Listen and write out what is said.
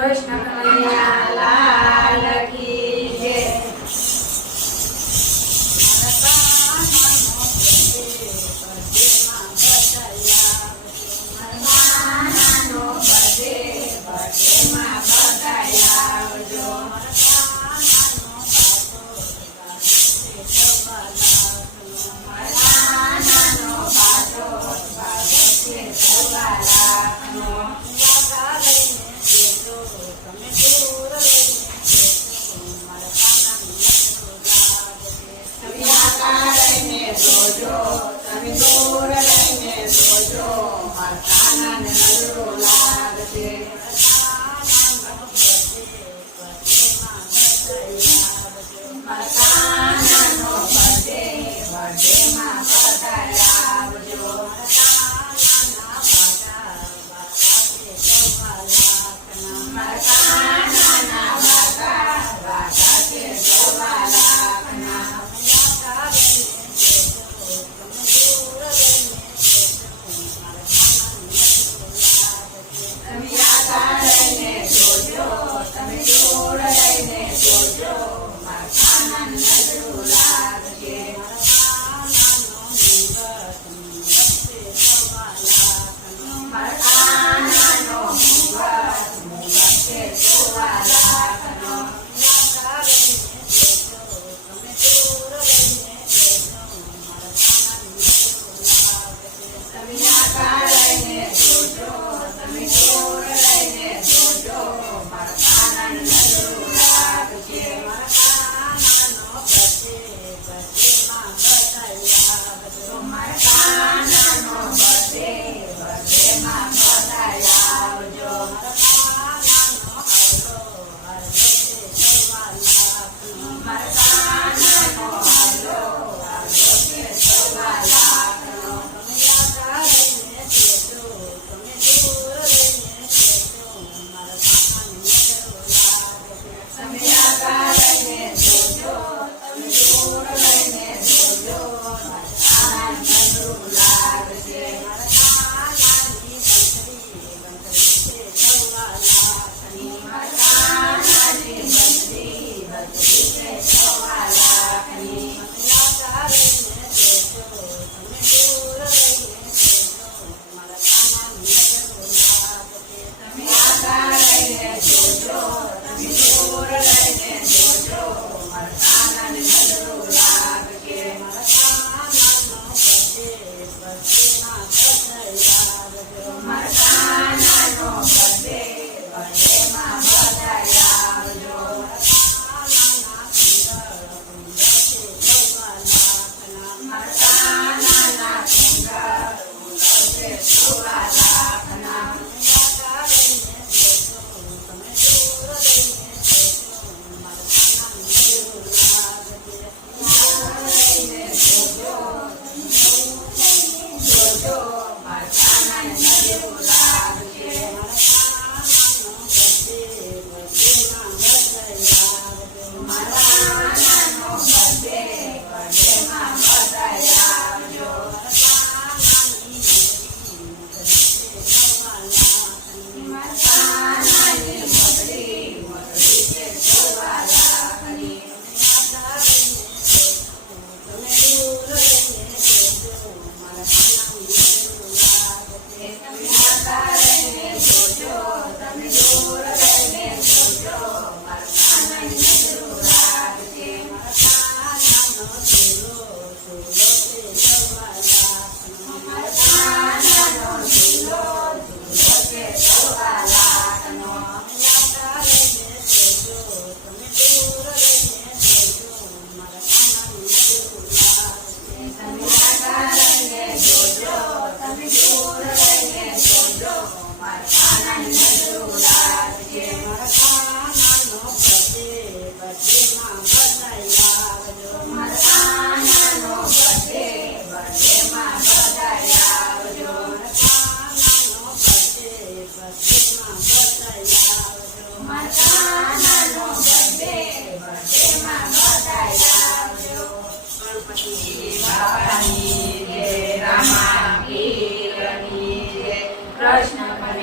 dois na caminhada. Maracana, Yeah.